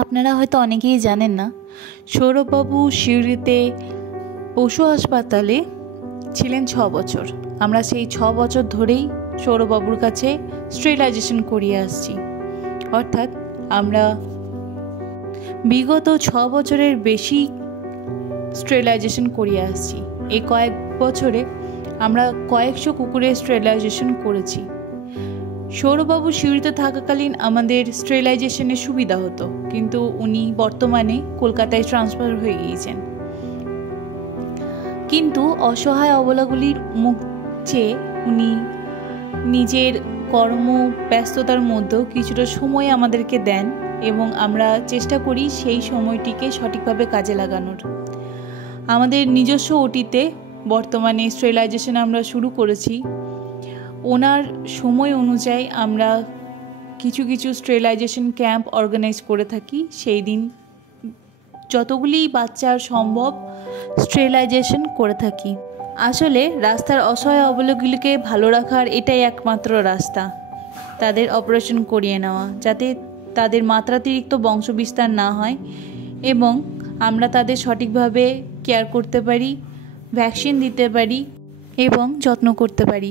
আপনারা হয়তো অনেকেই জানেন না, সৌরভবাবু সিউড়িতে পশু হাসপাতালে ছিলেন 6 বছর। আমরা সেই 6 বছর ধরেই সৌরভবাবুর কাছে স্টেরিলাইজেশন করিয়ে আসছি। অর্থাৎ আমরা বিগত 6 বছরের বেশি স্টেরিলাইজেশন করিয়ে আসছি। এই কয়েক বছরে আমরা কয়েকশো কুকুরের স্টেরিলাইজেশন করেছি। সৌরভবাবু সিউড়িতে থাকাকালীন আমাদের স্টেরিলাইজেশনের সুবিধা হতো, কিন্তু উনি বর্তমানে কলকাতায় ট্রান্সফার হয়ে গিয়েছেন। কিন্তু অসহায় অবলাগুলির মুখ চেয়ে উনি নিজের কর্ম ব্যস্ততার মধ্যেও কিছুটা সময় আমাদেরকে দেন এবং আমরা চেষ্টা করি সেই সময়টিকে সঠিকভাবে কাজে লাগানোর। আমাদের নিজস্ব ওটিতে বর্তমানে স্টেরিলাইজেশন আমরা শুরু করেছি। ওনার সময় অনুযায়ী আমরা কিছু কিছু স্টেরিলাইজেশন ক্যাম্প অর্গানাইজ করে থাকি। সেই দিন যতগুলি বাচ্চার সম্ভব স্টেরিলাইজেশন করে থাকি। আসলে রাস্তার অসহায় অবলাগুলিকে ভালো রাখার এটাই একমাত্র রাস্তা, তাদের অপারেশন করিয়ে নেওয়া, যাতে তাদের মাত্রাতিরিক্ত বংশবিস্তার না হয় এবং আমরা তাদের সঠিকভাবে কেয়ার করতে পারি, ভ্যাকসিন দিতে পারি এবং যত্ন করতে পারি।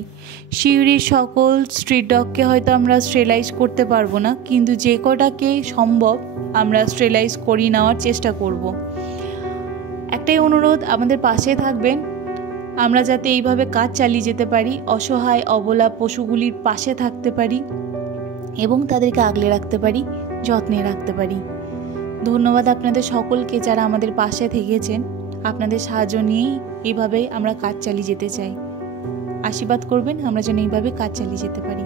সিউড়ির সকল স্ট্রিট ডগকে হয়তো আমরা স্টেরিলাইজ করতে পারবো না, কিন্তু যে কটাকে সম্ভব আমরা স্টেরিলাইজ করিয়ে নেওয়ার চেষ্টা করব। একটাই অনুরোধ, আমাদের পাশে থাকবেন, আমরা যাতে এইভাবে কাজ চালিয়ে যেতে পারি, অসহায় অবলা পশুগুলির পাশে থাকতে পারি এবং তাদেরকে আগলে রাখতে পারি, যত্নে রাখতে পারি। ধন্যবাদ আপনাদের সকলকে যারা আমাদের পাশে থেকেছেন। আপনাদের সাহায্য নিয়েই এইভাবে আমরা কাজ চালিয়ে যেতে চাই। আশীর্বাদ করবেন আমরা যেন এইভাবে কাজ চালিয়ে যেতে পারি।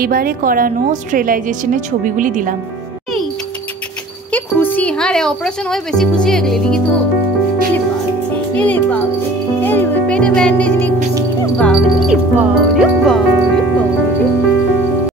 এইবারে করানো স্টেরিলাইজেশনের ছবিগুলি দিলাম। কি খুশি! হ্যাঁ রে, অপারেশন হয়ে বেশি খুশি হয়ে গেলি কি তো? পেটে ব্যান্ডেজ নিয়ে খুশি। বাবা